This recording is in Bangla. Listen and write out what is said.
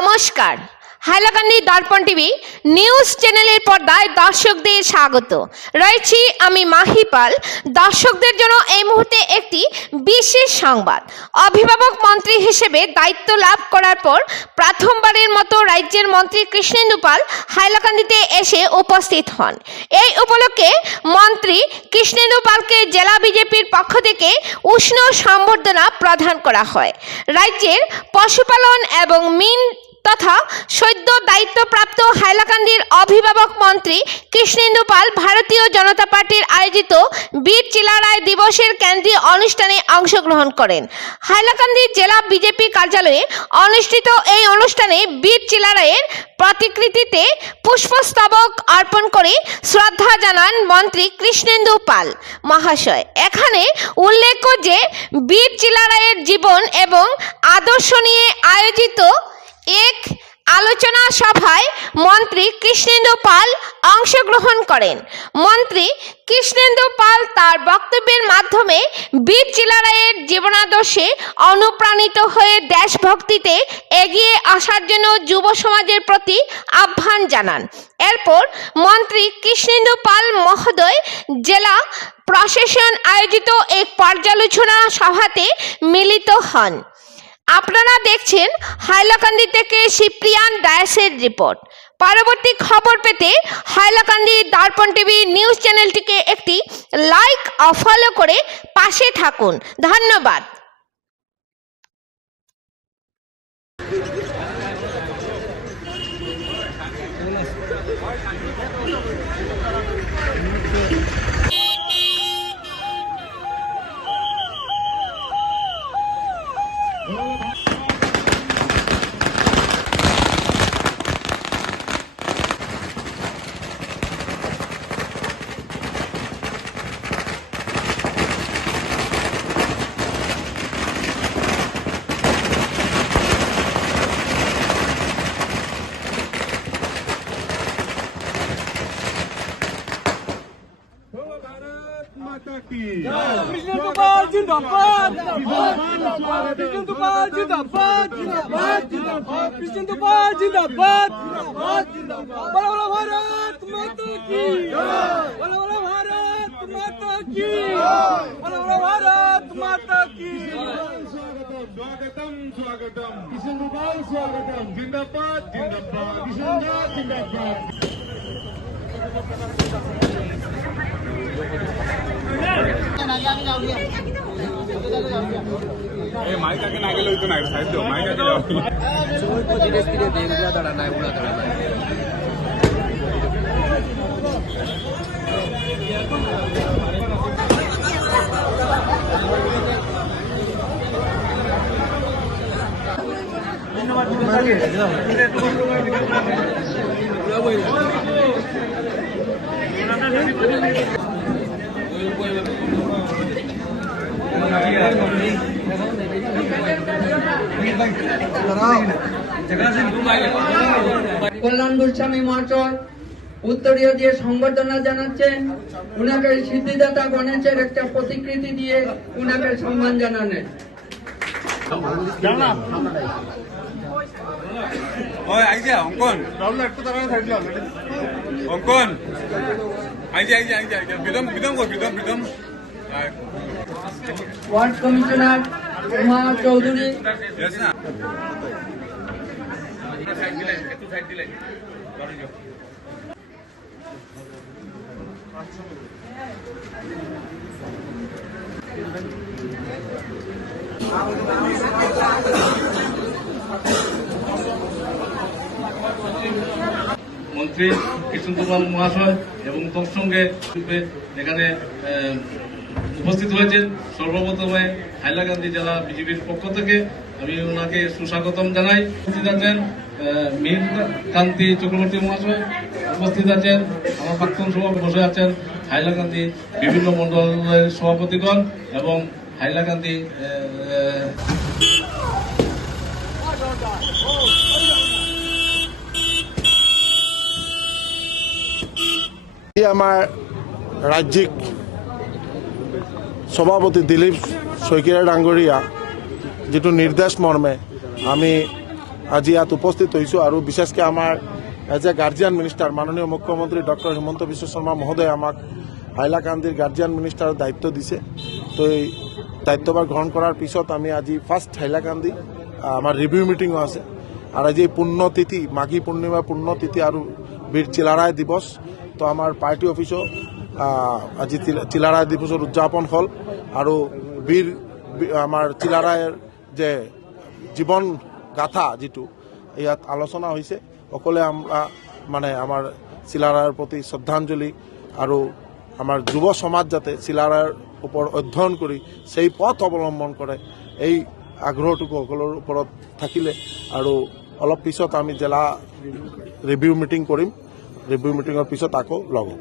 নমস্কার। হাইলাকান্দি দর্পণ টিভি নিউজ চ্যানেলের পর্দায় দর্শকদের স্বাগত। রয়েছি আমি মাহিপাল দর্শকদের জন্য এই মুহূর্তে একটি বিশেষ সংবাদ। অভিভাবক মন্ত্রী হিসেবে দায়িত্ব লাভ করার পর প্রথমবারের মতো রাজ্যের মন্ত্রী কৃষ্ণেন্দু পাল হাইলাকান্দিতে এসে উপস্থিত হন। এই উপলক্ষে মন্ত্রী কৃষ্ণেন্দু পালকে জেলা বিজেপির পক্ষ থেকে উষ্ণ সম্বর্ধনা প্রদান করা হয়। রাজ্যের পশুপালন এবং মিন তথা সদ্য দায়িত্বপ্রাপ্ত হাইলাকান্দির অভিভাবক মন্ত্রী কৃষ্ণেন্দু পাল ভারতীয় জনতা পার্টির আয়োজিত বীর চিলারায় দিবসের কেন্দ্রীয় অনুষ্ঠানে অংশগ্রহণ করেন। হাইলাকান্দি জেলা বিজেপি কার্যালয়ে অনুষ্ঠিত এই অনুষ্ঠানে বীর চিলারায়ের প্রতিকৃতিতে পুষ্পস্তবক অর্পণ করে শ্রদ্ধা জানান মন্ত্রী কৃষ্ণেন্দু পাল। মহাশয়, এখানে উল্লেখ্য যে বীর চিলারায়ের জীবন এবং আদর্শ নিয়ে আয়োজিত এক আলোচনা সভায় মন্ত্রী কৃষ্ণেন্দু পাল অংশগ্রহণ করেন। মন্ত্রী কৃষ্ণেন্দু পাল তার বক্তব্যের মাধ্যমে বীর চিলারায়ের জীবনাদর্শে অনুপ্রাণিত হয়ে দেশভক্তিতে এগিয়ে আসার জন্য যুব সমাজের প্রতি আহ্বান জানান। এরপর মন্ত্রী কৃষ্ণেন্দু পাল মহোদয় জেলা প্রশাসন আয়োজিত এক পর্যালোচনা সভাতে মিলিত হন। আপনারা দেখছেন হাইলাকান্দি থেকে শিপ্রিয়ান ডায়াসের রিপোর্ট। পরবর্তী খবর পেতে হাইলাকান্দি দর্পণ টিভি নিউজ চ্যানেলটিকে একটি লাইক ও ফলো করে পাশে থাকুন। ধন্যবাদ। Thank you. Presidente do Bande da Fátima! Presidente do Bande da Fátima! Presidente do Bande da Fátima! Bora, bora, bora! Tu mata aqui! Bora, bora, bora! Tu mata aqui! Bora, bora, bora! Tu mata aqui! स्वागतम स्वागतम किशन गोपाल स्वागतम जिंदाबाद जिंदाबाद किशन जिंदाबाद বলো ভারত মাতা কি स्वागतम स्वागतम किशनपाल स्वागतम जिंदाबाद जिंदाबाद किशनदास जिंदाबाद এই মাইক আগে না গেলে হইতো না সাইড দাও মাইক আগে যাও কল্যাণ গোস্বামী মহাশয় উত্তরীয় দিয়ে সংবর্ধনা জানাচ্ছেন উনাকে সিদ্ধিদাতা গণেশের একটা প্রতিকৃতি দিয়ে উনাকে সম্মান জানালেন অঙ্কন। অঙ্কন। আইজা আইজা আইজা আইজা বিদম বিদম কর বিদম বিদম। Ward commissioner Uma Chowdhury. মন্ত্রী কৃষ্ণ কুমার মহাশয় এবং তোর সঙ্গে এখানে উপস্থিত হয়েছেন সর্বপ্রথমে হাইলাকান্দি জেলা বিজেপির পক্ষ থেকে। আমি ওনাকে সুস্বাগতম জানাই। উপস্থিত আছেন মীর কান্তি চক্রবর্তী মহাশয়। উপস্থিত আছেন, আমার প্রাক্তন সভাপতি বসে আছেন হাইলাকান্দি বিভিন্ন মন্ডলের সভাপতিগণ এবং হাইলাকান্দি আমার ৰাজ্যিক সভাপতি দিলীপ শইকীয়া ডাঙৰীয়া যিটো নিৰ্দেশ মৰ্মে আমি আজি ইয়াত উপস্থিত হৈছোঁ আৰু বিশেষকৈ আমাৰ এজ এ গাৰ্জিয়ান মিনিষ্টাৰ মাননীয় মুখ্যমন্ত্ৰী ডক্টৰ হিমন্ত বিশ্ব শৰ্মা মহোদয়ে আমাক হাইলাকান্দিৰ গাৰ্জিয়ান মিনিষ্টাৰৰ দায়িত্ব দিছে। তো এই দায়িত্বভাৰ গ্ৰহণ কৰাৰ পিছত আমি আজি ফাৰ্ষ্ট হাইলাকান্দি আমাৰ ৰিভিউ মিটিঙো আছে। আৰু আজি পুণ্যতিথি মাঘী পূৰ্ণিমা পুণ্যতিথি আৰু বীৰ চিলাৰাই দিৱস তো আমাৰ পাৰ্টি আহ, আজি চিলা- চিলাৰাই দিৱসৰ উদযাপন হ'ল আৰু বীৰ আমাৰ চিলাৰায়ৰ যে জীৱন গাথা যিটো, ইয়াত আলোচনা হৈছে। সকলোৱে মানে আমাৰ চিলাৰায়ৰ প্ৰতি শ্ৰদ্ধাঞ্জলি আৰু আমাৰ যুৱ সমাজ যাতে চিলাৰায়ৰ ওপৰত অধ্যয়ন কৰি সেই পথ অৱলম্বন কৰে, এই আগ্ৰহটুকু সকলোৰ ওপৰত থাকিলে। আৰু অলপ পিছত আমি জিলা ৰিভিউ মিটিং কৰিম। ৰিভিউ মিটিঙৰ পিছত আকৌ লগ হ'ম।